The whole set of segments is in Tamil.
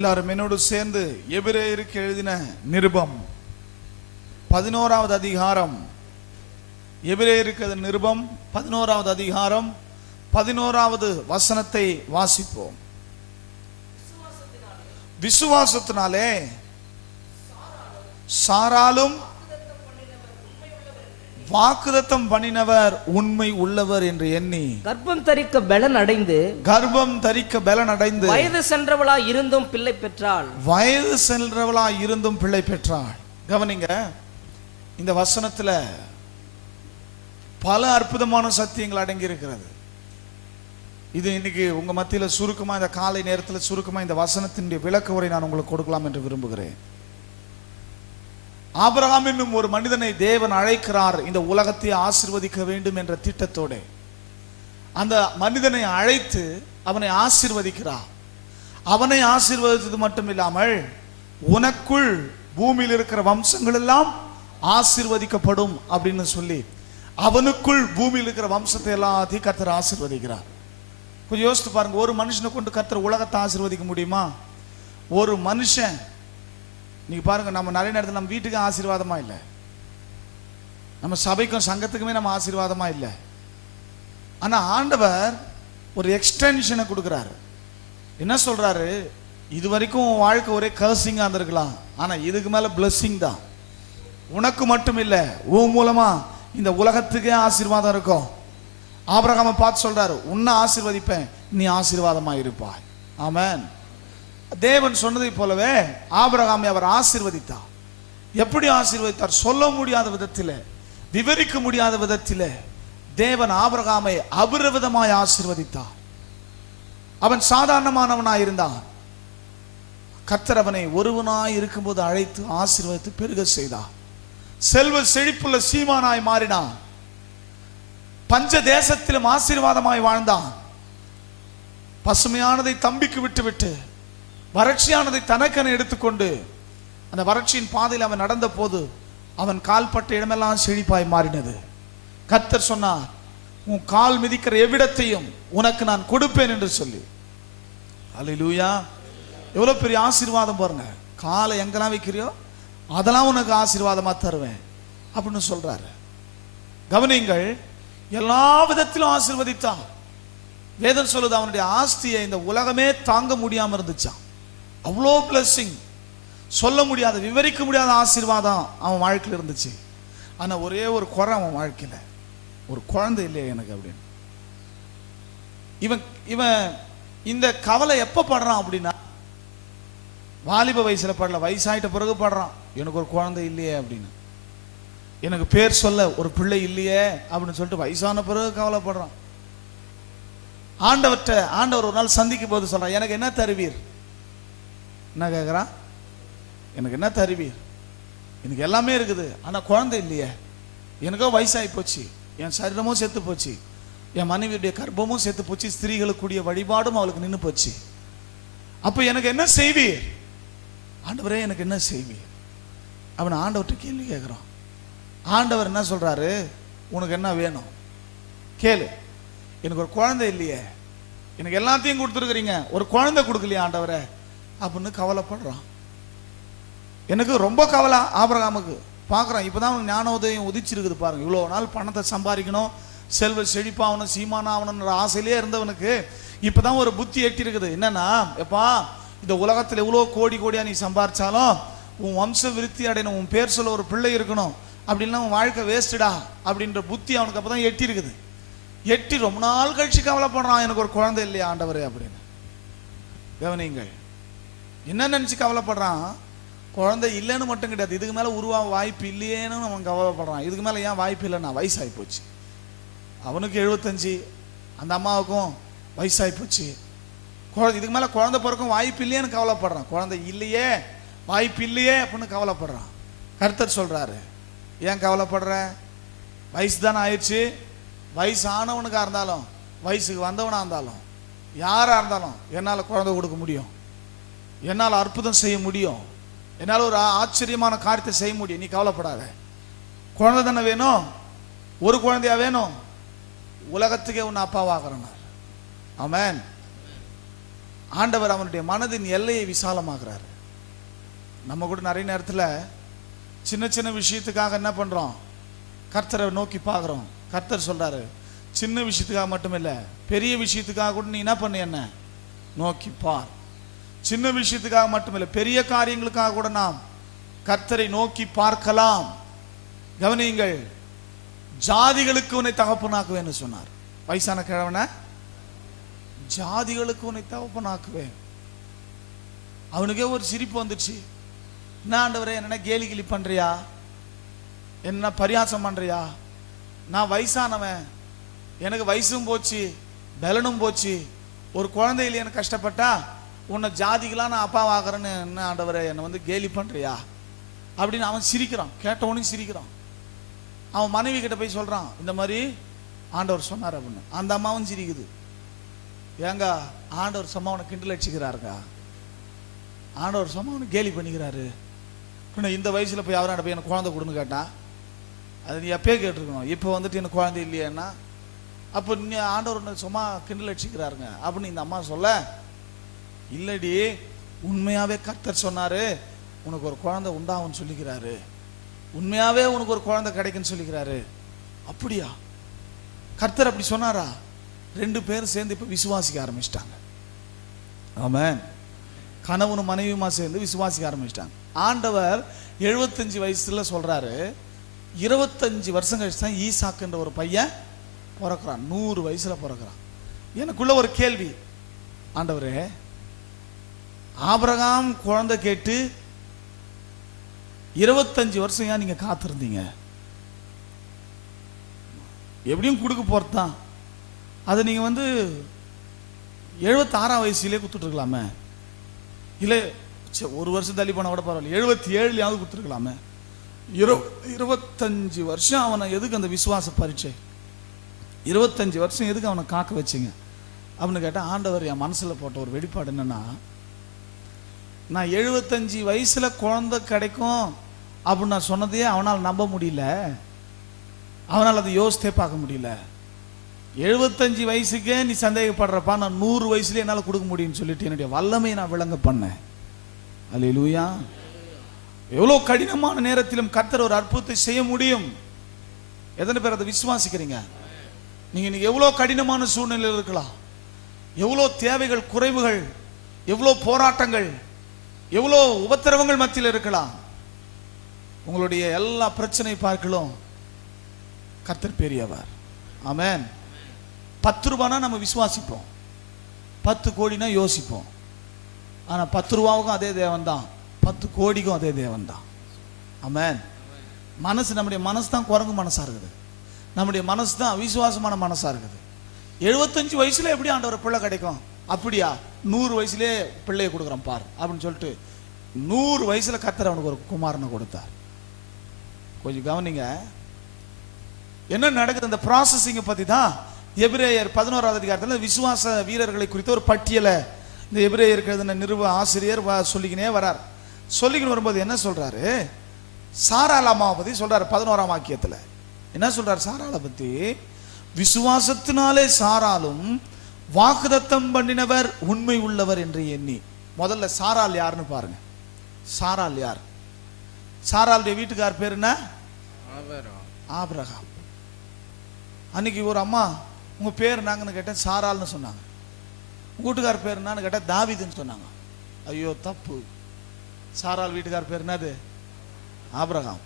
எல்லாரும் என்னோடு சேர்ந்து எபிரேயருக்கு எழுதின நிருபம் 11வது அதிகாரம், எபிரேயருக்கு நிருபம் 11வது அதிகாரம் 11வது வசனத்தை வாசிப்போம். விசுவாசத்தினாலே சாராலும் வாக்குதத்தம் பண்ணினவர் உண்மை உள்ளவர் என்று எண்ணி கர்ப்பம் தரிக்க பலன் அடைந்து வயது சென்றவளாய் இருந்தும் பிள்ளை பெற்றாள். கவனிங்க, இந்த வசனத்துல பல அற்புதமான சத்தியங்கள் அடங்கி இருக்கிறது. இது இன்னைக்கு உங்க மத்தியில சுருக்கமா, இந்த காலை நேரத்தில் சுருக்கமா இந்த வசனத்தினுடைய விளக்க உரை நான் உங்களுக்கு கொடுக்கலாம் என்று விரும்புகிறேன். ஆபிரகாம் என்னும் ஒரு மனிதனை தேவன் அழைக்கிறார் இந்த உலகத்தை ஆசீர்வதிக்க வேண்டும் என்ற திட்டத்தோட. அந்த மனிதனை அழைத்து அவனை ஆசீர்வதிக்கிறார். அவனை ஆசீர்வதித்தது மட்டும் இல்லாமல் உனக்குள் பூமியில் இருக்கிற வம்சங்கள் எல்லாம் ஆசீர்வதிக்கப்படும் அப்படின்னு சொல்லி அவனுக்குள் பூமியில் இருக்கிற வம்சத்தை எல்லாத்தையும் கர்த்தர் ஆசீர்வதிக்கிறார். கொஞ்சம் யோசித்து பாருங்க, ஒரு மனுஷனை கொண்டு கர்த்தர் உலகத்தை ஆசீர்வதிக்க முடியுமா? ஒரு மனுஷன், நீங்க பாருங்க, நம்ம நிறைய நேரத்தில் நம்ம வீட்டுக்கு ஆசீர்வாதமா இல்லை, நம்ம சபைக்கும் சங்கத்துக்குமே நம்ம ஆசீர்வாதமா இல்லை. ஆனா ஆண்டவர் ஒரு எக்ஸ்டென்ஷனை கொடுக்கிறாரு. என்ன சொல்றாரு? இது வரைக்கும் வாழ்க்கை ஒரே கர்சிங்கா இருந்திருக்கலாம், ஆனா இதுக்கு மேல பிளஸிங் தான். உனக்கு மட்டும் இல்லை, உன் மூலமா இந்த உலகத்துக்கே ஆசீர்வாதம் இருக்கும். ஆபிரகாமை பார்த்து சொல்றாரு, உன்னை ஆசீர்வதிப்பேன், நீ ஆசீர்வாதமா இருப்பாய். ஆமென். தேவன் சொன்னதை போலவே ஆபிரகாமை அவர் ஆசீர்வதித்தார். எப்படி ஆசீர்வதித்தார்? சொல்ல முடியாத விதத்தில், விவரிக்க முடியாத விதத்தில் தேவன் ஆபிரகாமை அபரிவிதமாய் ஆசீர்வதித்தார். அவன் சாதாரணமானவனாய் இருந்தான். கர்த்தர் அவனை ஒருவனாய் இருக்கும்போது அழைத்து ஆசீர்வதித்து பெருக செய்தார். செல்வ செழிப்புள்ள சீமானாய் மாறினான். பஞ்ச தேசத்திலும் ஆசீர்வாதமாய் வாழ்ந்தான். பசுமையானதை தம்பிக்கு விட்டுவிட்டு வறட்சியானதை தனக்கென எடுத்துக்கொண்டு அந்த வறட்சியின் பாதையில் அவன் நடந்த போது அவன் கால்பட்ட இடமெல்லாம் செழிப்பாய் மாறினது. கர்த்தர் சொன்னார், உன் கால் மிதிக்கிற எவ்விடத்தையும் உனக்கு நான் கொடுப்பேன் என்று சொல்லி. அல்லேலூயா! எவ்வளவு பெரிய ஆசீர்வாதம் பாருங்க. காலை எங்கெல்லாம் வைக்கிறியோ அதெல்லாம் உனக்கு ஆசீர்வாதமா தருவேன் அப்படின்னு சொல்றாரு. கவனிங்கள், எல்லா விதத்திலும் ஆசீர்வதித்தான். வேதம் சொல்லுது, அவனுடைய ஆஸ்தியை இந்த உலகமே தாங்க முடியாம இருந்துச்சான். அவ்வளோ பிளஸிங், சொல்ல முடியாத, விவரிக்க முடியாத ஆசீர்வாதம் அவன் வாழ்க்கையில் இருந்துச்சு. ஆனா ஒரே ஒரு குறை அவன் வாழ்க்கையில, ஒரு குழந்தை இல்லையே எனக்கு அப்படின்னு. இவன் இந்த கவலை எப்ப படுறான் அப்படின்னா, வாலிப வயசுல படல, வயசாயிட்ட பிறகு படுறான். எனக்கு ஒரு குழந்தை இல்லையே அப்படின்னு, எனக்கு பேர் சொல்ல ஒரு பிள்ளை இல்லையே அப்படின்னு சொல்லிட்டு வயசான பிறகு கவலைப்படுறான். ஆண்டவர் ஒரு நாள் சந்திக்கும் போது சொல்றான், எனக்கு என்ன தருவீர்? என்ன கேட்குறான்? எனக்கு என்ன தருவீர்? எனக்கு எல்லாமே இருக்குது, ஆனா குழந்தை இல்லையே. எனக்கோ வயசாகி போச்சு, என் சரீரமும் செத்து போச்சு, என் மனைவியுடைய கர்ப்பமும் செத்து போச்சு, ஸ்திரீகளுக்குரிய வழிபாடும் அவளுக்கு நின்று போச்சு. அப்போ எனக்கு என்ன செய்வீர்? ஆண்டவரே எனக்கு என்ன செய்வீர்? அவன் ஆண்டவர்கிட்ட கேள்வி கேட்குறான். ஆண்டவர் என்ன சொல்றாரு? உனக்கு என்ன வேணும் கேளு. எனக்கு ஒரு குழந்தை இல்லையே, எனக்கு எல்லாத்தையும் கொடுத்துருக்குறீங்க, ஒரு குழந்தை கொடுக்கலையா ஆண்டவரே அப்படின்னு கவலைப்படுறான். எனக்கு ரொம்ப கவலை ஆபிரகாமுக்கு. பார்க்குறான், இப்போதான் அவனுக்கு ஞானோதயம் உதிச்சிருக்குது பாருங்க. இவ்வளோ நாள் பணத்தை சம்பாதிக்கணும், செல்வ செழிப்பாகணும், சீமானாகணுன்ற ஆசையிலே இருந்தவனுக்கு இப்போதான் ஒரு புத்தி எட்டிருக்குது. என்னன்னா, எப்பா இந்த உலகத்தில் எவ்வளோ கோடி கோடியா நீ சம்பாரிச்சாலும் உன் வம்ச விருத்தி அடையணும், உன் பேர் சொல்ல ஒரு பிள்ளை இருக்கணும், அப்படின்னா உன் வாழ்க்கை வேஸ்டடா அப்படின்ற புத்தி அவனுக்கு அப்போ தான் எட்டி இருக்குது. எட்டி ரொம்ப நாள் கழிச்சு கவலைப்படுறான், எனக்கு ஒரு குழந்தை இல்லையா ஆண்டவரே அப்படின்னு. கவனிங்கள், என்ன நினைச்சு கவலைப்படுறான்? குழந்தை இல்லைன்னு மட்டும் கிடையாது, இதுக்கு மேல உருவாக வாய்ப்பு இல்லையேன்னு அவன் கவலைப்படுறான். இதுக்கு மேல ஏன் வாய்ப்பு இல்லைன்னா, வயசாகி போச்சு. அவனுக்கு 75, அந்த அம்மாவுக்கும் வயசாகி போச்சு. இதுக்கு மேல குழந்தை பிறக்கும் வாய்ப்பு இல்லையேன்னு கவலைப்படுறான். குழந்தை இல்லையே, வாய்ப்பு இல்லையே அப்படின்னு கவலைப்படுறான். கர்த்தர் சொல்றாரு, ஏன் கவலைப்படுற? வயசு தானே ஆயிடுச்சு. வயசு ஆனவனுக்கா இருந்தாலும், வயசுக்கு வந்தவனா இருந்தாலும், யாரா இருந்தாலும் என்னால் குழந்தை கொடுக்க முடியும், என்னால் அற்புதம் செய்ய முடியும், என்னால் ஒரு ஆச்சரியமான காரியத்தை செய்ய முடியும். நீ கவலைப்படாத. குழந்தை தானே வேணும், ஒரு குழந்தையா வேணும், உலகத்துக்கே உன்னை அப்பாவாகிறனார். ஆமென். ஆண்டவர் அவனுடைய மனதின் எல்லையை விசாலமாக்குறாரு. நம்ம கூட நிறைய நேரத்தில் சின்ன சின்ன விஷயத்துக்காக என்ன பண்றோம், கர்த்தரை நோக்கி பார்க்குறோம். கர்த்தர் சொல்றாரு, சின்ன விஷயத்துக்காக மட்டும் இல்லை, பெரிய விஷயத்துக்காக கூட நீ என்ன பண்ணு, என்ன நோக்கி பார். சின்ன விஷயத்துக்காக மட்டுமில்லை, பெரிய காரியங்களுக்காக கூட நாம் கர்த்தரை நோக்கி பார்க்கலாம். கவனியுங்கள், ஜாதிகளுக்கு உன்னை தகப்பனாக்குவேன்னு சொன்னார். வயசான கிழவன ஜாதிகளுக்கு உன்னை தகப்பனாக்குவேன். அவனுக்கே ஒரு சிரிப்பு வந்துச்சு. என்ன ஆண்டவரே, என்ன கேலி கிளி பண்றியா, என்ன பரியாசம் பண்றியா, நான் வயசானவன், எனக்கு வயசும் போச்சு பலனும் போச்சு, ஒரு குழந்தையில எனக்கு கஷ்டப்பட்டா உன்னை ஜாதிகளாக நான் அப்பா ஆகிறேன்னு என்ன ஆண்டவரே என்னை வந்து கேலி பண்றியா அப்படின்னு அவன் சிரிக்கிறான். கேட்டவனும் சிரிக்கிறான். அவன் மனைவி கிட்ட போய் சொல்றான், இந்த மாதிரி ஆண்டவர் சொன்னார் அப்படின்னு. அந்த அம்மாவும் சிரிக்குது. ஏங்க ஆண்டவர் சும்மா அவனை கிண்டல் அடிச்சுக்கிறாருங்க, ஆண்டவர் சும்மா அவனை கேலி பண்ணிக்கிறாரு. இந்த வயசுல போய் அவராண்ட போய் எனக்கு குழந்தை கொடுன்னு கேட்டா, அது நீ எப்பயே கேட்டிருக்கணும். இப்போ வந்துட்டு எனக்கு குழந்தை இல்லையேன்னா அப்போ நீ ஆண்டவர் சும்மா கிண்டல் அடிச்சுக்கிறாருங்க அப்படின்னு இந்த அம்மா சொல்ல, இல்லடி உண்மையாவே கர்த்தர் சொன்னாரு உனக்கு ஒரு குழந்தை உண்டாகும்னு சொல்லிக்கிறாரு, உண்மையாவே உனக்கு ஒரு குழந்தை கிடைக்குன்னு சொல்லிக்கிறாரு. அப்படியா, கர்த்தர் அப்படி சொன்னாரா? ரெண்டு பேரும் சேர்ந்து இப்ப விசுவாசிக்க ஆரம்பிச்சிட்டாங்க. ஆமென். கணவனும் மனைவியுமா சேர்ந்து விசுவாசிக்க ஆரம்பிச்சிட்டாங்க. ஆண்டவர் 75 வயசுல சொல்றாரு, 25 வருஷம் கழிச்சு தான் ஈசாக்குன்ற ஒரு பையன் பிறக்கிறான். 100 வயசுல பிறக்கிறான். எனக்குள்ள ஒரு கேள்வி, ஆண்டவரே ஆபிரகாம் குழந்தை கேட்டு 25 வருஷம் ஏன் நீங்க காத்திருந்தீங்க? எப்படியும் கொடுக்க போறதுதான், அதை நீங்க வந்து 76ஆம் வயசுலயே கொடுத்துட்டு இருக்கலாமே, இல்ல ஒரு வருஷம் தள்ளி போனா கூட பரவாயில்ல, 77 கொடுத்துருக்கலாமே. 25 வருஷம் அவனை எதுக்கு அந்த விசுவாச பரீட்சை, 25 வருஷம் எதுக்கு அவனை காக்க வச்சிங்க அப்படின்னு கேட்டா, ஆண்டவர் என் மனசுல போட்ட ஒரு வெளிப்பாடு என்னன்னா, நான் 75 வயசுல குழந்தை கிடைக்கும் அப்படின்னு நான் சொன்னதையே அவனால் நம்ப முடியல, அவனால் அதை யோசித்தே பார்க்க முடியல. 75 வயசுக்கே நீ சந்தேகப்படுறப்பா, நான் 100 வயசுல என்னால் கொடுக்க முடியும்னு சொல்லிட்டு என்னுடைய வல்லமையை நான் விளங்க பண்ணேன். அல்லேலூயா. எவ்வளவு கடினமான நேரத்திலும் கர்த்தர் ஒரு அற்புதத்தை செய்ய முடியும். எத்தனை பேர் அதை விசுவாசிக்கிறீங்க? நீங்க இன்னைக்கு எவ்வளவு கடினமான சூழ்நிலையில் இருக்கலாம், எவ்வளவு தேவைகள் குறைவுகள், எவ்வளவு போராட்டங்கள், எவ்வளவு உபத்திரவங்கள் மத்தியில் இருக்கலாம். உங்களுடைய எல்லா பிரச்சனை பார்க்கலாம் கர்த்தர் பெரியவர். ஆமென். 10 ரூபானா நம்ம விசுவாசிப்போம், 10 கோடினா யோசிப்போம். ஆனா 10 ரூபாவுக்கும் அதே தேவன் தான், 10 கோடிக்கும் அதே தேவன் தான். ஆமென். மனசு, நம்முடைய மனசு தான் குரங்கு மனசா இருக்குது, நம்முடைய மனசு தான் அவிசுவாசமான மனசா இருக்குது. 75 வயசுல எப்படி ஆண்டவர் பிள்ளை கிடைக்கும்? அப்படியா, 100 வயசுலேயே பிள்ளையை கொடுக்குறோம் பார் அப்படின்னு சொல்லிட்டு 100 வயசுல கர்த்தர் அவனுக்கு ஒரு குமாரனை கொடுத்தார். கொஞ்சம் கவனிங்க என்ன நடக்குது. அந்த ப்ராசஸிங்கை பத்தி தான் எபிரேயர் 11ஆவது அதிகாரத்தில் விசுவாச வீரர்களை குறித்த ஒரு பட்டியலை இந்த எபிரேயருக்கு எழுதின நிருப ஆசிரியர் சொல்லிக்கினே வரார். சொல்லிக்கின்னு வரும்போது என்ன சொல்றாரு, சாராள் அம்மாவை பத்தி சொல்றாரு. 11ஆம் வாக்கியத்துல என்ன சொல்றாரு சாராளை பத்தி? விசுவாசத்தினாலே சாராளும் வாக்குதத்தம் பண்ணினவர் உண்மை உள்ளவர் என்று எண்ணி. முதல்ல சாராள் யாருன்னு பாருங்க. சாராள் யார்? சாராளுடைய வீட்டுக்கார் பேர் என்ன? ஆபிரகாம். அன்னைக்கு ஒரு அம்மா, உங்க பேர் என்னங்கன்னு கேட்டேன், சாராள்னு சொன்னாங்க. வீட்டுக்கார் பேர் என்னன்னு கேட்டேன், தாவீதுன்னு சொன்னாங்க. ஐயோ தப்பு, சாராள் வீட்டுக்கார் பேர் என்னது? ஆபிரகாம்.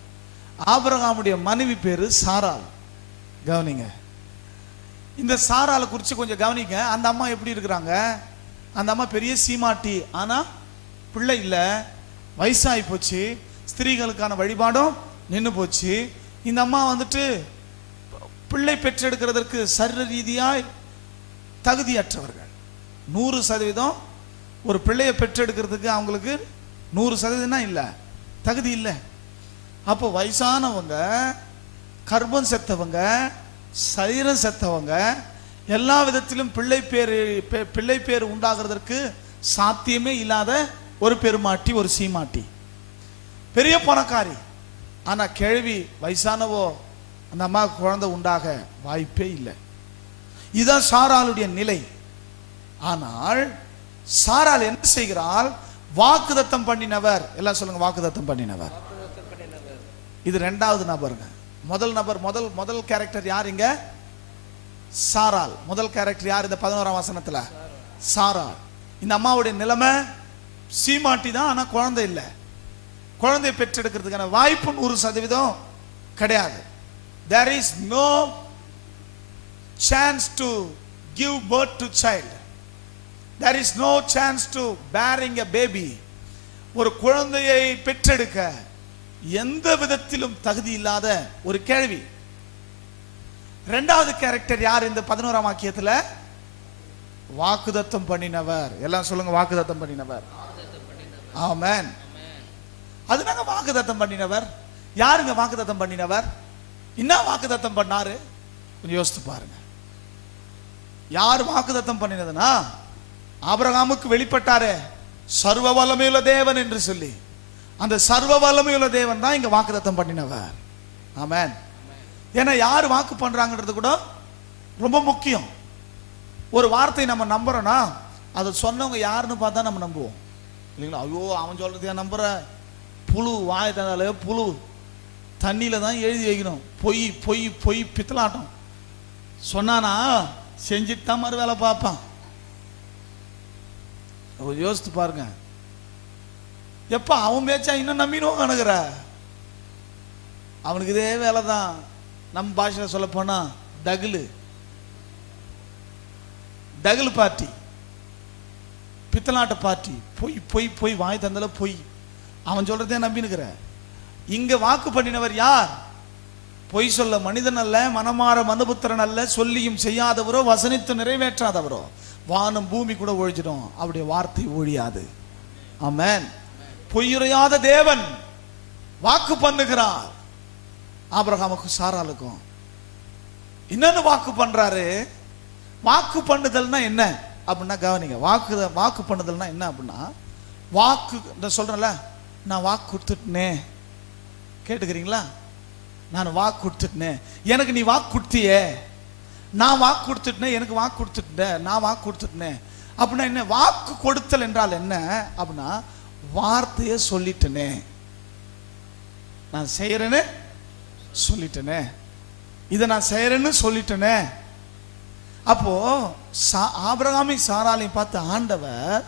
ஆபிரகாமுடைய மனைவி பேரு சாராள். கவனிங்க, இந்த சாராளை குறித்து கொஞ்சம் கவனிங்க. அந்த அம்மா எப்படி இருக்கிறாங்க? அந்த அம்மா பெரிய சீமாட்டி, ஆனா பிள்ளை இல்லை, வயசாகி போச்சு, ஸ்திரீகளுக்கான வழிபாடும் நின்று போச்சு. இந்த அம்மா வந்துட்டு பிள்ளை பெற்றெடுக்கிறதற்கு சரீர ரீதியாய் தகுதியற்றவர்கள். 100% ஒரு பிள்ளையை பெற்றெடுக்கிறதுக்கு அவங்களுக்கு 100% இல்லை, தகுதி இல்லை. அப்போ வயசானவங்க, கர்ப்பம் செத்தவங்க, சரீரம் செத்தவங்க, எல்லா விதத்திலும் பிள்ளை பேர் உண்டாகிறதற்கு சாத்தியமே இல்லாத ஒரு பெருமாட்டி, ஒரு சீமாட்டி, பெரிய பணக்காரி. ஆனா கேள்வி, வயசானவோ அந்த அம்மா குழந்தை உண்டாக வாய்ப்பே இல்லை. இதுதான் சாராளுடைய நிலை. ஆனால் சாராள் என்ன செய்கிறாள்? வாக்குதத்தம் பண்ணினவர். எல்லாம் சொல்லுங்க, வாக்குதத்தம் பண்ணினவர். இது இரண்டாவது நபருங்க. முதல் நபர், முதல் கேரக்டர் யார் இங்க? சாராள். முதல் கேரக்டர் யார் இந்த 11ஆம் வசனத்துல? சாராள். இந்த அம்மாவுடைய நிலைமை சீமாட்டி தான், ஆனா குழந்தை இல்லை. குழந்தையை பெற்றெடுக்கிறதுக்கான வாய்ப்பு 100% கிடையாது. There is no chance to give birth to child. There is no chance to bearing a baby. ஒரு குழந்தையை பெற்றெடுக்க எந்த விதத்திலும் தகுதி இல்லாத ஒரு கேள்வி. இரண்டாவது கேரக்டர் யார் இந்த 11ஆம் வாக்கியத்துல? வாக்குதத்தம் பண்ணினவர். எல்லாம் சொல்லுங்க, வாக்குதத்தம் பண்ணினவர். ஆமென். அதுதாங்க வாக்குதத்தம் பண்ணினவர். யாருங்க வாக்குதத்தம் பண்ணினவர்? என்ன வாக்குதத்தம் பண்ணாரு? கொஞ்சம் யோசித்து பாருங்க. யார் வாக்குதத்தம் பண்ணினதுன்னா, ஆபிரகாமுக்கு வெளிப்பட்டாரே சர்வ வல்லமையுள்ள தேவன் என்று சொல்லி, அந்த சர்வ வல்லமையுள்ள தேவன் தான் இங்க வாக்குதத்தம் பண்ணினவர். ஆமென். ஏன்னா யார் வாக்கு பண்றாங்கன்றது கூட ரொம்ப முக்கியம். ஒரு வார்த்தை நம்ம நம்புறோம்னா அதை சொன்னவங்க யாருன்னு பார்த்தா நம்ம நம்புவோம் இல்லைங்களா? ஐயோ, அவன் சொல்றதையா நம்புற? புழு வாய் தந்தாலே புழு தண்ணியில தான் எழுதி வைக்கணும். பொய் பொய் பொய் பித்தலாட்டம் சொன்னானா செஞ்சுட்டு தான் மறு வேலை பார்ப்பான். யோசித்து பாருங்க. எப்ப அவன் பேச்சா இன்னும் நம்பினோம் கணக்குற? அவனுக்கு இதே வேலை தான். நம்ம பாஷையில் சொல்ல போனா டகுலு பார்ட்டி, பித்தலாட்ட பார்ட்டி. பொய் பொய் பொய் வாய் தந்தால பொய். அவன் சொல்றதே நம்பினுக்கிற. இங்க வாக்கு பண்ணினவர் யார்? பொய் சொல்ல மனிதன் அல்ல, மனமாற மனுபுத்திரன் அல்ல, சொல்லியும் செய்யாதவரோ வசனித்து நிறைவேற்றாதவரோ. வானம் பூமி கூட ஒழிச்சிடும், அவருடைய வார்த்தை ஒழியாது. ஆமென். பொய்யுரையாத தேவன் வாக்கு பண்ணுகிறார். ஆபிரகாமுக்கும் சாராளுக்கும் என்னன்னு வாக்கு பண்றாரு? வாக்கு பண்ணுதல்னா என்ன அப்படின்னா கவனிங்க. வாக்கு பண்ணுதல்னா என்ன அப்படின்னா, வாக்கு நான் சொல்றேன்ல, நான் வாக்கு கொடுத்துட்டேனே. கேட்டுக்கிறீங்களா? நான் வாக்கு கொடுத்துட்டேன். எனக்கு நீ வாக்கு கொடுத்தியே. நான் வாக்கு கொடுத்துட்டேன், எனக்கு வாக்கு கொடுத்துட்டேன், நான் வாக்கு கொடுத்துட்டேன் அப்படின்னா என்ன? வாக்கு கொடுத்தல் என்றால் என்ன அப்படின்னா, வார்த்தையை சொல்லிட்டனே, நான் செய்யறேன்னு சொல்லிட்டனே, இதை நான் செய்யறேன்னு சொல்லிட்டனே. அப்போ ஆபிரகாமை சாராளையும் பார்த்து ஆண்டவர்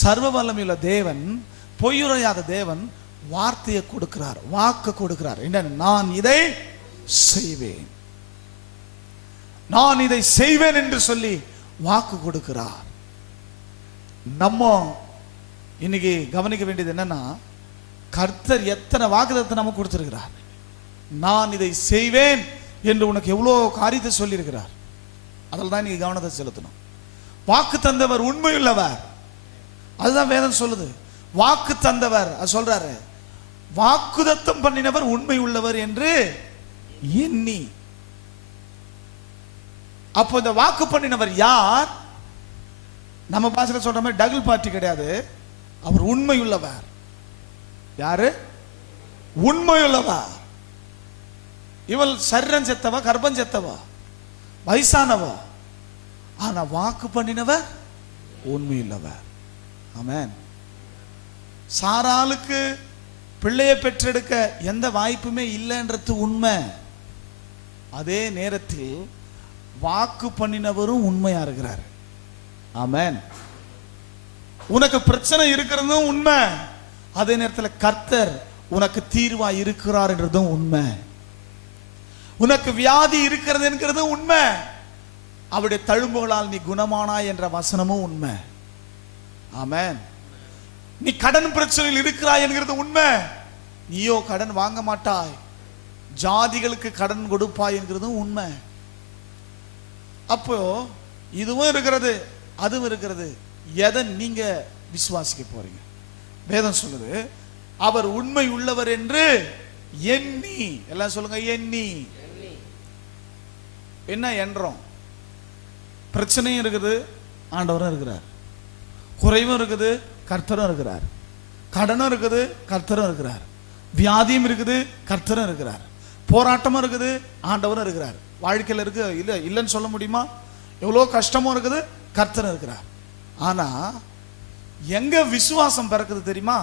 சர்வ வல்லமையுள்ள தேவன், பொய்யுரையாத தேவன் வார்த்தையை கொடுக்கிறார், வாக்கு கொடுக்கிறார். என்ன? நான் இதை செய்வேன், நான் இதை செய்வேன் என்று சொல்லி வாக்கு கொடுக்கிறார். நம்ம இன்னைக்கு கவனிக்க வேண்டியது என்னன்னா, கர்த்தர் எத்தனை வாக்குத்தத்தத்தை நமக்கு கொடுத்திருக்கிறார். நான் இதை செய்வேன் என்று உனக்கு எவ்வளவு காரியத்தை சொல்லி இருக்கிறார். அதில் தான் நீங்க கவனத்தை செலுத்தணும். வாக்கு தந்தவர் உண்மையுள்ளவர், அதுதான் வேதம் சொல்லுது. வாக்கு தந்தவர் அது சொல்றாரு, வாக்குதத்தம் பண்ணினவர் உண்மை உள்ளவர் என்று எண்ணி. அப்போ இந்த வாக்கு பண்ணினவர் யார்? நம்ம பாசல சொல்ற மாதிரி டகுல் பார்ட்டி கிடையாது. அவர் உண்மை உள்ளவர். யாரு? உண்மையுள்ளவர். இவள் சரீரம் செத்தவா, கர்ப்பம் செத்தவா, வயசானவா, ஆனா வாக்கு பண்ணினவர் உண்மையுள்ளவர். ஆமென். சாராளுக்கு பிள்ளையை பெற்றெடுக்க எந்த வாய்ப்புமே இல்லைன்றது உண்மை. அதே நேரத்தில் வாக்கு பண்ணினவரும் உண்மையா இருக்கிறார். ஆமென். உனக்கு பிரச்சனை இருக்கிறதும் உண்மை, அதே நேரத்தில் கர்த்தர் உனக்கு தீர்வா இருக்கிறார் என்றதும் உண்மை. உனக்கு வியாதி இருக்கிறது என்கிறது உண்மை, அவருடைய தழும்புகளால் நீ குணமானாய் என்ற வசனமும் உண்மை. ஆமென். நீ கடன் பிரச்சனையில் இருக்கிறாய் என்கிறது உண்மை, நீயோ கடன் வாங்க மாட்டாய், ஜாதிகளுக்கு கடன் கொடுப்பாய் என்கிறதும் உண்மை. அப்போ இதுவும் இருக்கிறது, அதுவும் இருக்கிறது. எதை நீங்க விசுவாசிக்க போறீங்க? வேதம் சொல்லுது, அவர் உண்மை உள்ளவர் என்று எண்ணி. எல்லாம் சொல்லுங்க, எண்ணி. என்ன என்றோம்? பிரச்சனையும் இருக்குது, ஆண்டவரும் இருக்கிறார். குறைவும் இருக்குது, கர்த்தரும் இருக்கிறார். கடனும் இருக்குது, கர்த்தரும் இருக்கிறார். வியாதியும் இருக்குது, கர்த்தரும் இருக்கிறார். போராட்டமும் இருக்குது, ஆண்டவரும் இருக்கிறார். வாழ்க்கையில் இருக்கு இல்லைன்னு சொல்ல முடியுமா? எவ்வளோ கஷ்டமும் இருக்குது, கர்த்தரும் இருக்கிறார். ஆனா எங்க விசுவாசம் பிறக்குது தெரியுமா?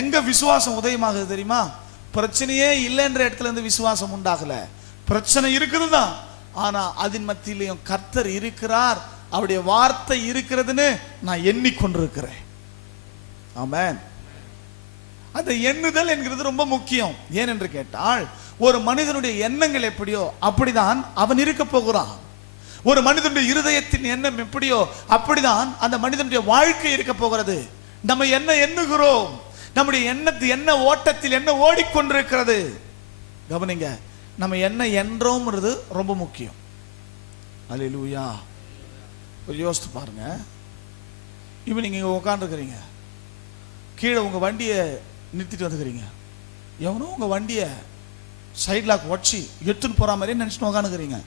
எங்க விசுவாசம் உதயமாகுது தெரியுமா? பிரச்சனையே இல்லைன்ற இடத்துல இருந்து விசுவாசம் உண்டாகல. பிரச்சனை இருக்குதுதான், ஆனா அதன் மத்தியிலையும் கர்த்தர் இருக்கிறார், அவருடைய வார்த்தை இருக்கிறதுன்னு நான் எண்ணிக்கொண்டிருக்கிறேன். ஆமென். அந்த எண்ணுதல் என்கிறது ரொம்ப முக்கியம். ஏன் என்று கேட்டால், ஒரு மனிதனுடைய எண்ணங்கள் எப்படியோ அப்படிதான் அவன் இருக்க போகிறான். ஒரு மனிதனுடைய இருதயத்தின் எண்ணம் எப்படியோ அப்படிதான் அந்த மனிதனுடைய வாழ்க்கை இருக்க போகிறது. நம்ம என்ன எண்ணுகிறோம், நம்முடைய என்ன ஓட்டத்தில் என்ன ஓடிக்கொண்டிருக்கிறது. கவனிங்க, நம்ம என்ன என்றோம்ன்றது ரொம்ப முக்கியம். அல்லேலூயா. யோசித்து பாருங்க. இப்போ நீங்க இங்க உட்காந்துருக்கிறீங்க, கீழே உங்க வண்டியை நிறுத்திட்டு வந்துக்கிறீங்க, எவனோ உங்க வண்டியை சைட் லாக் வச்சு எடுத்துன்னு போற மாதிரி நினைச்சுட்டு உட்காந்துக்கிறீங்க.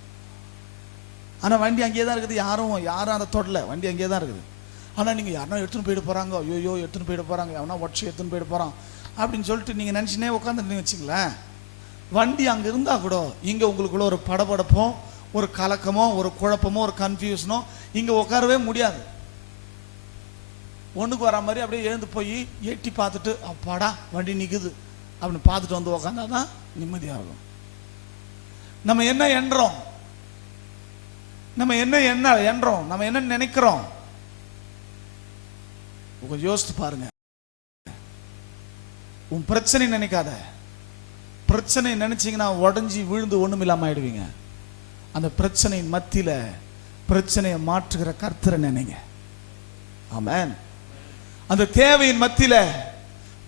ஆனா வண்டி அங்கேயே தான் இருக்குது, யாரும் அதை தொடல, வண்டி அங்கேயே தான் இருக்குது. ஆனா நீங்க யாருன்னா எடுத்துன்னு போயிட்டு போறாங்க, ஐயோ எடுத்துன்னு போயிட்டு போறாங்க, எவனா வச்சு எடுத்துன்னு போயிட்டு போறான் அப்படின்னு சொல்லிட்டு நீங்க நினைச்சுனே உட்காந்துட்டு வச்சுங்களேன். வண்டி அங்க இருந்தா கூட இங்க உங்களுக்குள்ள ஒரு படபடப்போ, ஒரு கலக்கமோ, ஒரு குழப்பமோ, ஒரு கன்ஃபியூஷனோ இங்க உட்காரவே முடியாது. ஒண்ணுக்கு வர மாதிரி அப்படியே எழுந்து போய் எட்டி பார்த்துட்டு அப்பாடா வண்டி நிக்குது அப்படின்னு பார்த்துட்டு வந்து உக்காந்தாதான் நிம்மதியா இருக்கும். நம்ம என்ன எண்றோம், நம்ம என்ன நினைக்கிறோம், கொஞ்சம் யோசித்து பாருங்க. உன் பிரச்சனை நினைக்காத. பிரச்சனை நினைச்சீங்கன்னா உடஞ்சி விழுந்து ஒண்ணும் இல்லாம ஆயிடுவீங்க. அந்த பிரச்சனையின் மத்தியில பிரச்சனையை மாற்றுகிற கர்த்தரை நினைங்க. ஆமென். அந்த தேவையின் மத்தியில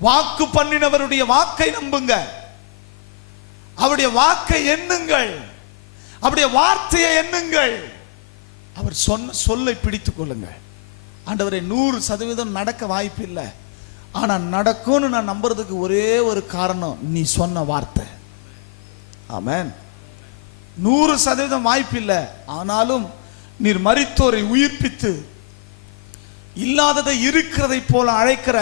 வாக்கு பண்ணினவருடைய வாக்கை நம்புங்க, அவருடைய வாக்கை எண்ணுங்கள், அவருடைய வார்த்தையை எண்ணுங்கள், அவர் சொன்ன சொல்லை பிடித்துக் கொள்ளுங்கள். ஆண்டவரே 100% நடக்க வாய்ப்பு இல்லை, ஆனா நடக்கும்னு நான் நம்புறதுக்கு ஒரே ஒரு காரணம், நீ சொன்ன வார்த்தை. ஆமென். 100% வாய்ப்பு இல்லை, ஆனாலும் நீர் மரித்தோரை உயிர்ப்பித்து இல்லாததை இருக்கிறதை போல அழைக்கிற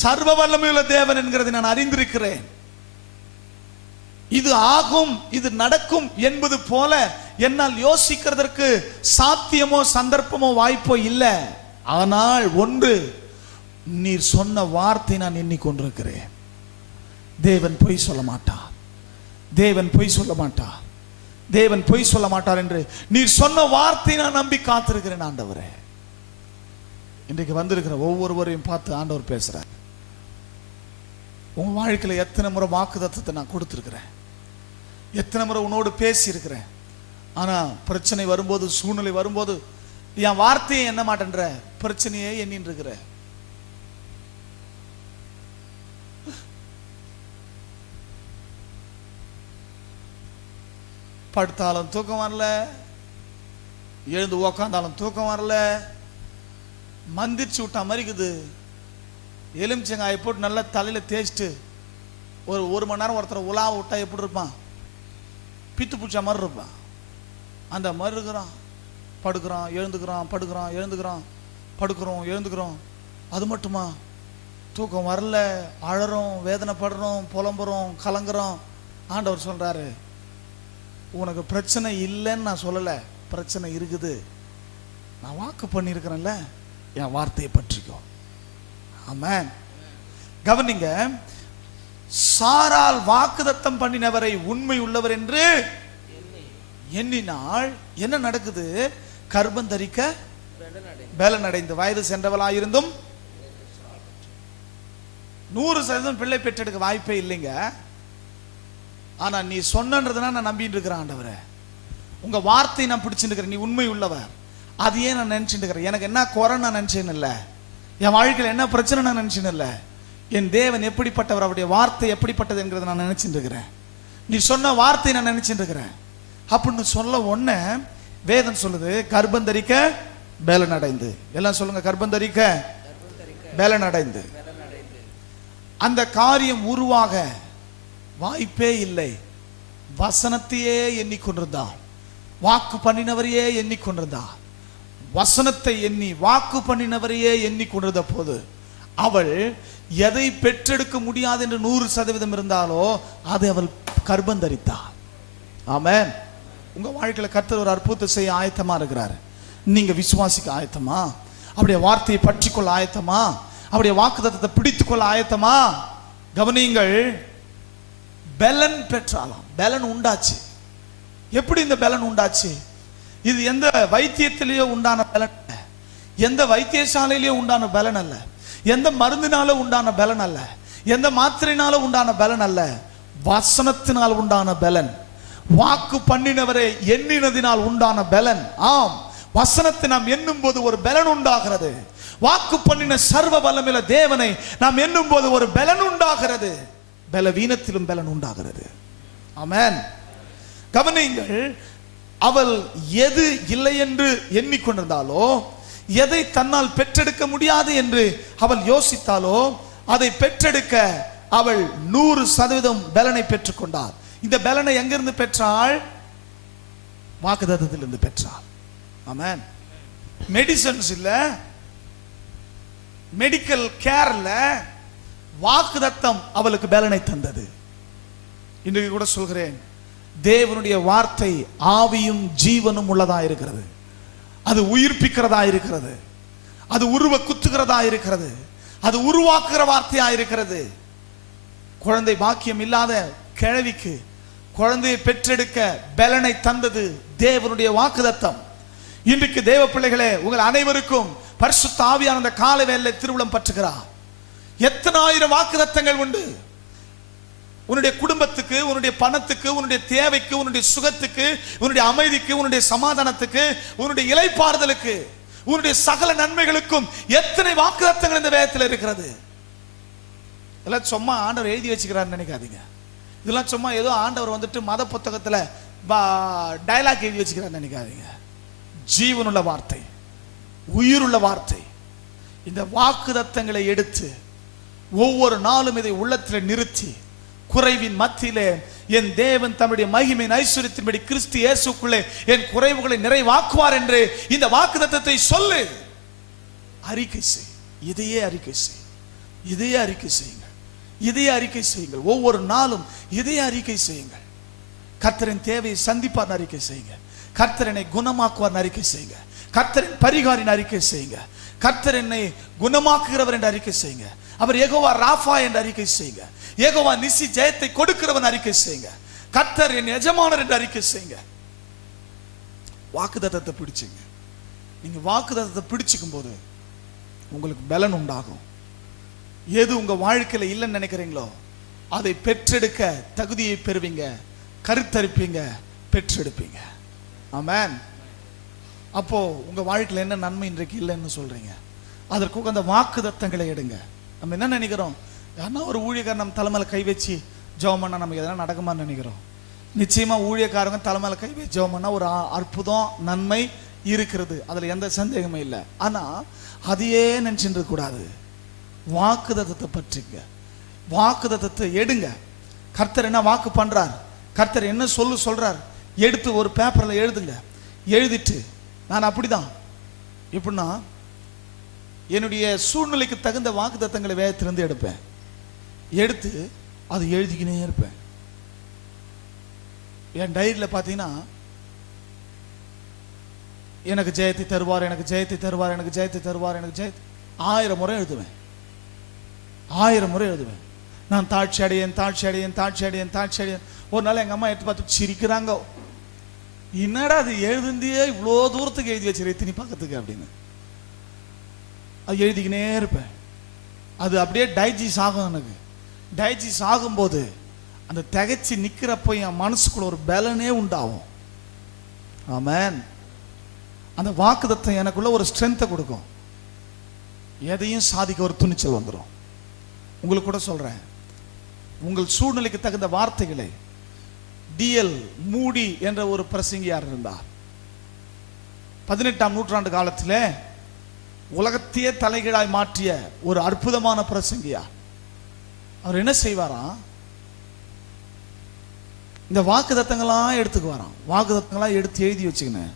சர்வ வல்லமையுள்ள தேவன் என்கிறதை நான் அறிந்திருக்கிறேன். இது ஆகும், இது நடக்கும் என்பது போல என்னால் யோசிக்கிறதற்கு சாத்தியமோ சந்தர்ப்பமோ வாய்ப்போ இல்லை. ஆனால் ஒன்று, நீர் சொன்ன வார்த்தை நான் எண்ணிக்கொண்டிருக்கிறேன். தேவன் பொய் சொல்ல மாட்டார், தேவன் பொய் சொல்ல மாட்டார், தேவன் பொய் சொல்ல மாட்டார் என்று நீர் சொன்ன வார்த்தை நான் நம்பி காத்திருக்கிறேன். ஆண்டவரே, இன்றைக்கு வந்திருக்கிற ஒவ்வொருவரையும் பார்த்து ஆண்டவர் பேசுறார். உங்க வாழ்க்கையில எத்தனை முறை வாக்குத்தத்தத்தை நான் கொடுத்திருக்கிறேன், எத்தனை முறை உன்னோடு பேசி இருக்கிறேன். ஆனா பிரச்சனை வரும்போது, சூழ்நிலை வரும்போது என் வார்த்தையை என்ன மாட்டேன்ற, பிரச்சனையே எண்ணின்னு இருக்கிற. படுத்தாலும் தூக்கம் வரல, எழுந்து உக்காந்தாலும் தூக்கம் வரல, மந்திரிச்சு விட்டா மாதிரி இருக்குது. எலுமிச்சங்காயை போட்டு நல்லா தலையில தேய்ச்சிட்டு ஒரு மணி நேரம் ஒருத்தரை உலா விட்டா எப்படி இருப்பான், பித்து பிடிச்ச மாதிரி இருப்பான். அந்த மாதிரி இருக்கிறான். படுக்கிறான் எழுந்துக்கிறான், படுக்கிறான் எழுந்துக்கிறான், படுக்கிறோம் எழுந்துக்கிறோம். அது மட்டுமா, தூக்கம் வரல, அழறோம், வேதனைப்படுறோம், புலம்புறோம், கலங்குறோம். ஆண்டவர் சொல்றாரு, உனக்கு பிரச்சனை இல்லைன்னு நான் சொல்லலை, பிரச்சனை இருக்குது. நான் வாக்கு பண்ணியிருக்கிறேன்ல, என் வார்த்தையை பற்றிக்கோ. ஆமென். கவனிங்க, சாரால் வாக்குத்தத்தம் பண்ணினவரை உண்மை உள்ளவர் என்று எண்ணினால் என்ன நடக்குது? கர்ப்பம் தரிக்க பலன் அடைந்து வயது சென்றவளாயிருந்தும் 100% பிள்ளை பெற்றெடுக்க வாய்ப்பே இல்லைங்க. ஆனா நீ சொன்னன்றதுனா நான் நம்பிட்டு இருக்கிறேன். ஆண்டவரே, உங்க வார்த்தையை நான் பிடிச்சிட்டு இருக்கிறேன், நீ உண்மை உள்ளவர். அதையே நான் நினைச்சிட்டு இருக்கிறேன். எனக்கு என்ன குறை நான் நினைச்சேன்னு இல்லை, என் வாழ்க்கையில் என்ன பிரச்சனை நான் நினைச்சேன்னு இல்லை, என் தேவன் எப்படிப்பட்டவர், அவருடைய வார்த்தை எப்படிப்பட்டது என்கிறத நான் நினைச்சிட்டு இருக்கிறேன். நீ சொன்ன வார்த்தை நான் நினைச்சிட்டு இருக்கிறேன் அப்படின்னு சொல்ல ஒண்ணு வேதம் சொல்லுது, கர்ப்பம் தரிக்க பலன் அடைந்து. எல்லாம் சொல்லுங்க, கர்ப்பம் தரிக்க பலன் அடைந்து. அந்த காரியம் உருவாக வாய்ப்பே இல்லை. வசனத்தையே எண்ணிக்கொண்டிருந்தார், வாக்கு பண்ணினவரையே எண்ணிக்கொண்டிருந்தார். வசனத்தை எண்ணி வாக்கு பண்ணினவரையே எண்ணிக்கொண்டிருந்த போது அவள் எதை பெற்றெடுக்க முடியாது என்று 100% இருந்தாலோ அதை அவள் கர்ப்பம் தரித்தாள். ஆமென். உங்க வாழ்க்கையில கர்த்தர் ஒரு அற்புதத்தை செய்ய ஆயத்தமா இருக்கிறார். நீங்க விசுவாசிக்க ஆயத்தமா? அவருடைய வார்த்தையை பற்றிக்கொள்ள ஆயத்தமா? அவருடைய வாக்குத்தத்தத்தை பிடித்துக்கொள்ள ஆயத்தமா? கவனியுங்கள், பலன் பெற்றாலாம். பலன் உண்டாச்சு. எப்படி இந்த பலன் உண்டாச்சு? இது எந்த வைத்தியத்திலேயோ உண்டான பலன் அல்ல, எந்த வைத்தியசாலையிலேயோ உண்டான பலன் அல்ல, எந்த மருந்தினால உண்டான பலன் அல்ல, எந்த மாத்திரையினால உண்டான பலன் அல்ல, வசனத்தினால் உண்டான பலன். வாக்கு பண்ணினவரை எண்ணினதினால் உண்டான பலன். ஆம், வசனத்தை நாம் எண்ணும் போது ஒரு பலன் உண்டாகிறது. வாக்கு பண்ணின சர்வ வல்லமையுள்ள தேவனை நாம் எண்ணும் போது ஒரு பலன் உண்டாகிறது. பலவீனத்திலும் பலன் உண்டாகிறது. ஆமென். கவனியுங்கள், அவள் எது இல்லை என்று எண்ணிக்கொண்டிருந்தாலோ, எதை தன்னால் பெற்றெடுக்க முடியாது என்று அவள் யோசித்தாலோ, அதை பெற்றெடுக்க அவள் 100% பலனை பெற்றுக்கொண்டாள். இந்த பலனை எங்கிருந்து பெற்றாள்? வாக்குத்தத்தத்திலிருந்து பெற்றாள். ஆமென். மெடிசன்ஸ் இல்ல, மெடிக்கல் கேர்ல வாக்குத்தத்தம் அவளுக்கு பலனை தந்தது. இன்றைக்கு கூட சொல்கிறேன், தேவனுடைய வார்த்தை ஆவியும் ஜீவனும் உள்ளதா இருக்கிறது. அது உயிர்ப்பிக்கிறதா இருக்கிறது. அது உருவ குத்துகிறதா இருக்கிறது. அது உருவாக்குகிற வார்த்தையா இருக்கிறது. குழந்தை பாக்கியம் இல்லாத கிழவிக்கு குழந்தையை பெற்றெடுக்க பலனை தந்தது தேவனுடைய வாக்குத்தத்தம். இன்றைக்கு தேவ பிள்ளைகளே, உங்கள் அனைவருக்கும் பரிசுத்த ஆவியான அந்த காலை வேளை திருவுளம் பற்றுகிறார். எத்தனை ஆயிரம் வாக்குத்தத்தங்கள் உண்டு. உன்னுடைய குடும்பத்துக்கு, உன்னுடைய பணத்துக்கு, உன்னுடைய தேவைக்கு, உன்னுடைய சுகத்துக்கு, உன்னுடைய அமைதிக்கு, உன்னுடைய சமாதானத்துக்கு, உன்னுடைய இளைப்பாறுதலுக்கு, உன்னுடைய சகல நன்மைகளுக்கும் எத்தனை வாக்குத்தத்தங்கள் இந்த வேதத்தில் இருக்கிறது. இதெல்லாம் சும்மா ஆண்டவர் எழுதி வச்சுக்கிறான்னு நினைக்காதீங்க. இதெல்லாம் சும்மா ஏதோ ஆண்டவர் வந்துட்டு மத புத்தகத்தில் டயலாக் எழுதி வச்சுக்கிறான்னு நினைக்காதீங்க. ஜீவனுள்ள வார்த்தை, உயிருள்ள வார்த்தை. இந்த வாக்குத்தத்தங்களை எடுத்து ஒவ்வொரு நாளும் இதை உள்ளத்தில் நிறுத்தி, குறைவின் மத்தியிலே என் தேவன் தம்முடைய மகிமையின் ஐஸ்வரியத்தின்படி கிறிஸ்து இயேசுக்குள்ளே என் குறைவுகளை நிறைவாக்குவார் என்று இந்த வாக்குத்தத்தத்தை சொல்லு. அறிக்கை செய். இதையே அறிக்கை செய். இதையே அறிக்கை செய்யுங்கள். இதையே அறிக்கை செய்யுங்கள். ஒவ்வொரு நாளும் இதையே அறிக்கை செய்யுங்கள். கர்த்தரின் தேவையை சந்திப்பார் அறிக்கை செய்யுங்க. கர்த்தர் என்னை குணமாக்குவார் அறிக்கை செய்யுங்க. கர்த்தரின் பரிகாரின் அறிக்கை செய்யுங்க. கர்த்தர் என்னை குணமாக்குகிறவர் என்று அறிக்கை செய்யுங்க. அவர் யெகோவா ராஃபா என்று அறிக்கை செய்யுங்க. யெகோவா நிசி ஜெயத்தை கொடுக்கிறவன் அறிக்கை செய்யுங்க. கர்த்தர் என் எஜமானர் என்று அறிக்கை செய்யுங்க. வாக்குத்தத்தத்தை பிடிச்சுங்க. நீங்க வாக்குத்தத்தத்தை பிடிச்சுக்கும் போது உங்களுக்கு பலன் உண்டாகும். எது உங்க வாழ்க்கையில இல்லைன்னு நினைக்கிறீங்களோ அதை பெற்றெடுக்க தகுதியை பெறுவீங்க, கருத்தரிப்பீங்க, பெற்றெடுப்பீங்க. ஆமென். அப்போ உங்க வாழ்க்கையில என்ன நன்மை இன்றைக்கு இல்லைன்னு சொல்றீங்க? அதற்கு அந்த வாக்குத்தத்தங்களை எடுங்க. நம்ம என்ன நினைக்கிறோம்? யாருன்னா ஒரு ஊழியக்காரர் நம்ம தலைமையில கை வச்சு ஜெபம் பண்ணா நமக்கு எதனா நடக்குமான்னு நினைக்கிறோம். நிச்சயமா ஊழியக்காரங்க தலைமையில கை வச்சு ஜெபம் பண்ணா ஒரு அற்புதம் நன்மை இருக்கிறது, அதுல எந்த சந்தேகமே இல்லை. ஆனா அதையே நினைச்சுட்டு கூடாது. வாக்குத்தத்தத்தை பற்றிங்க. வாக்குத்தத்தத்தை எடுங்க. கர்த்தர் என்ன வாக்கு பண்றார், கர்த்தர் என்ன சொல்றார், எடுத்து ஒரு பேப்பர்ல எழுதுங்க. எழுதிட்டு நான் அப்படிதான் எப்படின்னா என்னுடைய சூழ்நிலைக்கு தகுந்த வாக்குத்தத்தங்களை வேதத்திலிருந்து எடுப்பேன். எடுத்து அது எழுதிக்கினே இருப்பேன். என் டைரியில் பார்த்தீங்கன்னா எனக்கு ஜெயத்தை தருவார், எனக்கு ஜெயத்தை தருவார், எனக்கு ஜெயத்தை தருவார், எனக்கு ஜெயத்தை 1000 முறை எழுதுவேன். 1000 முறை எழுதுவேன். நான் தாட்சி அடையேன், தாட்சி அடையேன், தாட்சி அடையேன், தாட்சி அடையேன். ஒரு நாள் எங்கள் அம்மா எடுத்து பார்த்து சிரிக்கிறாங்க. என்னடா அது எழுதுந்தியே இவ்வளோ தூரத்துக்கு எழுதி வச்சிரு இத்தனி பக்கத்துக்கு அப்படின்னு. அது எழுதிக்கினே இருப்பேன். அது அப்படியே டைஜிஸ் ஆகும். எனக்கு டைஜிஸ் ஆகும்போது அந்த திகைச்சி நிற்கிறப்போ என் மனசுக்குள்ள ஒரு பலனே உண்டாகும். ஆமென். அந்த வாக்குத்தத்தம் எனக்குள்ள ஒரு ஸ்ட்ரென்த்தை கொடுக்கும். எதையும் சாதிக்க ஒரு துணிச்சல் வந்துடும். உங்களுக்கு கூட சொல்றேன், உங்கள் சூழ்நிலைக்கு தகுந்த வார்த்தைகளை டிஎல் மூடி என்ற ஒரு பிரசங்கியார் இருந்தார். 18ஆம் நூற்றாண்டு காலத்திலே உலகத்தையே தலைகீழாய் மாற்றிய ஒரு அற்புதமான பிரசங்கியார். அவர் என்ன செய்வாராம், இந்த வாக்குத்தத்தங்களாம் எடுத்துக்குவாராம். வாக்குத்தத்தங்களாம் எடுத்து எழுதி வச்சுக்கினேன்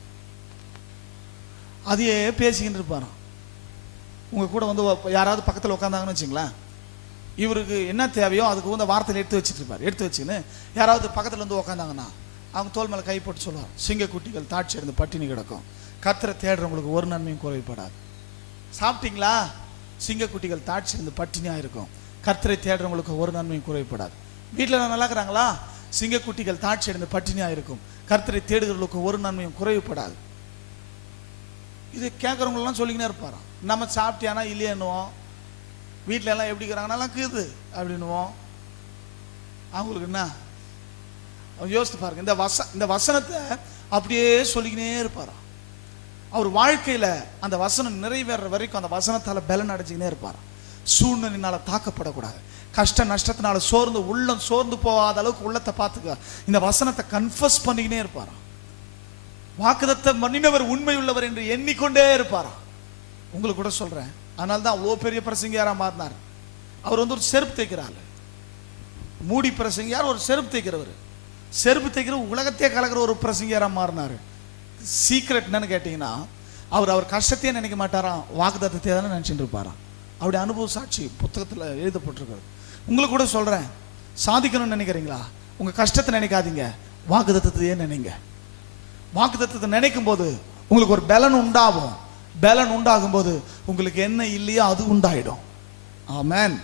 அதையே பேசிக்கிட்டு இருப்பாராம். உங்க கூட வந்து யாராவது பக்கத்தில் உட்காந்தாங்கன்னு வச்சுங்களேன், இவருக்கு என்ன தேவையோ அதுக்கு வந்து வார்த்தையில் எடுத்து வச்சுட்டு இருப்பார். எடுத்து வச்சுன்னு யாராவது பக்கத்தில் வந்து உட்காந்தாங்கன்னா அவங்க தோல் மேலே கை போட்டு சொல்லுவார், சிங்க குட்டிகள் தாட்சி இருந்து பட்டினி கிடக்கும், கர்த்தரை தேடுறவங்களுக்கு ஒரு நன்மையும் குறைபடாது. சாப்பிட்டீங்களா? சிங்கக்குட்டிகள் தாட்சி இருந்து பட்டினியா இருக்கும். கர்த்தரை தேடுறவங்களுக்கு ஒரு நன்மையும் குறைபடாது. வீட்டில் நல்லா இருக்கிறாங்களா? சிங்கக்குட்டிகள் தாட்சி அடைந்து பட்டினியா இருக்கும். கர்த்தரை தேடுகிறவங்களுக்கு ஒரு நன்மையும் குறைவுபடாது. இது கேட்கறவங்களெல்லாம் சொல்லிக்கினே இருப்பாராம். நம்ம சாப்பிட்டியானா இல்லையன்னுவோம். வீட்டில எல்லாம் எப்படி இருக்கிறாங்கன்னா இருக்குது அப்படின்னுவோம். அவங்களுக்கு என்ன யோசித்து பாருங்க. இந்த வசனத்தை அப்படியே சொல்லிக்கினே இருப்பாராம். அவர் வாழ்க்கையில அந்த வசனம் நிறைவேற வரைக்கும் அந்த வசனத்தால பலன் அடைஞ்சிக்கினே இருப்பாராம். சூழ்நிலையினால தாக்கப்படக்கூடாது. கஷ்ட நஷ்டத்தினால உள்ளம் சோர்ந்து போகாத அளவுக்கு உள்ளத்தை பார்த்துக்க இந்த வசனத்தை கன்ஃபஸ் பண்ணிக்கினே இருப்பாராம். வாக்குத்தத்தம் பண்ணினவர் உண்மை உள்ளவர் என்று எண்ணிக்கொண்டே இருப்பாராம். உங்களுக்கு கூட சொல்றேன், அதனால தான் அவ்வளோ பெரிய பிரசங்கியாரா மாறினார். அவர் ஒரு செருப்பு தைக்கிறார். மூடி பிரசங்கியார், ஒரு செருப்பு தைக்கிறவர். செருப்பு தைக்கிற உலகத்தையே கலக்கிற ஒரு பிரசங்கியாரா மாறினார். சீக்ரெட் என்னன்னு கேட்டீங்கன்னா, அவர் கஷ்டத்தையே நினைக்க மாட்டாராம், வாக்குத்தத்தத்தை தானே நினைச்சிட்டு இருப்பாராம். அவருடைய அனுபவ சாட்சி புத்தகத்தில் எழுதப்பட்டிருக்கிறது. உங்களுக்கு கூட சொல்றேன், சாதிக்கணும்னு நினைக்கிறீங்களா? உங்க கஷ்டத்தை நினைக்காதீங்க, வாக்குத்தத்தத்தையே நினைங்க. வாக்குத்தத்தத்தை நினைக்கும் போது உங்களுக்கு ஒரு பலன் உண்டாகும். பலன் உண்டாகும் போது உங்களுக்கு என்ன இல்லையோ அது உண்டாயிடும். ஆமென்.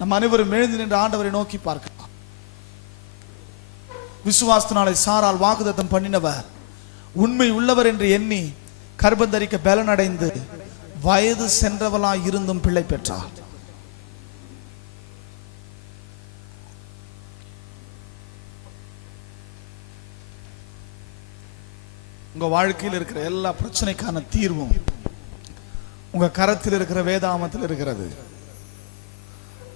நம்ம அனைவரும் எழுந்து நின்று ஆண்டவரை நோக்கி பார்க்கலாம். விசுவாசத்தினாலே சாரால் வாக்குத்தத்தம் பண்ணினவர் உண்மை உள்ளவர் என்று எண்ணி கர்ப்பந்தரிக்க பலன் அடைந்து வயது சென்றவளாய் இருந்தும் பிள்ளை பெற்றார். உங்க வாழ்க்கையில் இருக்கிற எல்லா பிரச்சனைக்கான தீர்வும் உங்க கரத்தில் இருக்கிற வேதாகமத்தில் இருக்கிறது.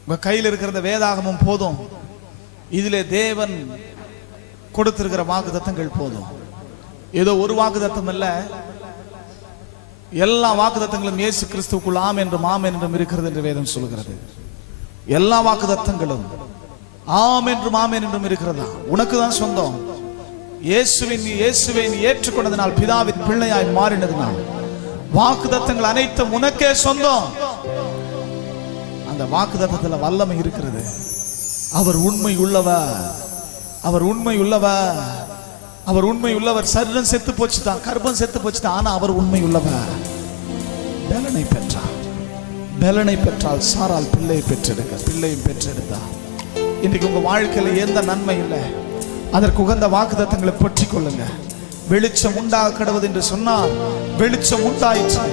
உங்க கையில் இருக்கிற வேதாகமம் போதும். இதிலே தேவன் கொடுத்திருக்கிற வாக்குத்தத்தங்கள் போதும். ஏதோ ஒரு வாக்குத்தத்தம் அல்ல, எல்லா வாக்குத்தத்தங்களும் இயேசு கிறிஸ்துவுக்குள் ஆம் என்றும் இருக்கிறது என்று வேதம் சொல்கிறது. எல்லா வாக்குத்தத்தங்களும் ஆம் என்றும் இருக்கிறதா? உனக்கு தான் சொந்தம். இயேசுவை நீ ஏற்றுக்கொண்டதனால், பிதாவின் பிள்ளையாய் மாறினதனால் வாக்குத்தத்தங்கள் அனைத்தும் உனக்கே சொந்தம். அந்த வாக்குத்தத்தத்தில் வல்லமை இருக்கிறது. அவர் உண்மை உள்ளவர். சரீரம் செத்து போச்சுதான், கர்ப்பம் செத்து போச்சுதான், ஆனா அவர் உண்மை உள்ளவர். பலனை பெற்றால் சாரால் பிள்ளையும் பெற்றெடுத்தா. இன்றைக்கு உங்க வாழ்க்கையில எந்த நன்மை இல்லை, அதற்கு உகந்த வாக்குத்தத்தங்களை பற்றி கொள்ளுங்க. வெளிச்சம் உண்டாக கடவுது என்று சொன்னால் வெளிச்சம் உண்டாயிற்று.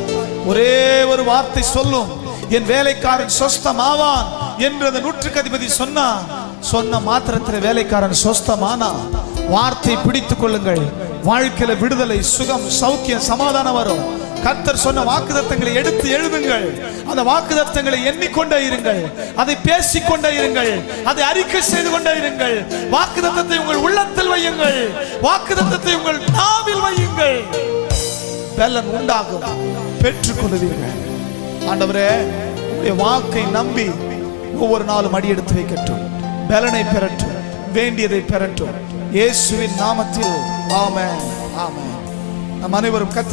ஒரே ஒரு வார்த்தை சொல்லும், என் வேலைக்காரன் சொஸ்தமாவான் என்று அந்த நூற்றுக்கு அதிபதி சொன்ன மாத்திரத்தில் வேலைக்காரன் சொஸ்தமானா. வார்த்தை பிடித்துக் கொள்ளுங்கள். வாழ்க்கையில விடுதலை, சுகம், சௌக்கியம், சமாதானம் வரும். கர்த்தர் சொன்ன வாக்குத்தத்தங்களை எடுத்து எழுதுங்கள். அந்த வாக்குத்தத்தங்களை எண்ணிக்கொண்டே இருங்கள், அதை பேசிக்கொண்டே இருங்கள், அதை அறிக்கை செய்து கொண்டே இருங்கள். வாக்குத்தத்தத்தை உங்கள் உள்ளத்தில் வையுங்கள், வாக்குத்தத்தத்தை உங்கள் நாவில் வையுங்கள். பலன் உண்டாகும், பெற்றுக் கொள்வீர்கள். ஆண்டவரே, உம்முடைய வாக்கை நம்பி ஒவ்வொரு நாளும் அடி எடுத்து வைக்கட்டும். பலனை பெறட்டும், வேண்டியதை பெறட்டும். இயேசுவின் நாமத்தில் ஆமென். ஆமென். நம் அனைவரும் கர்த்தர்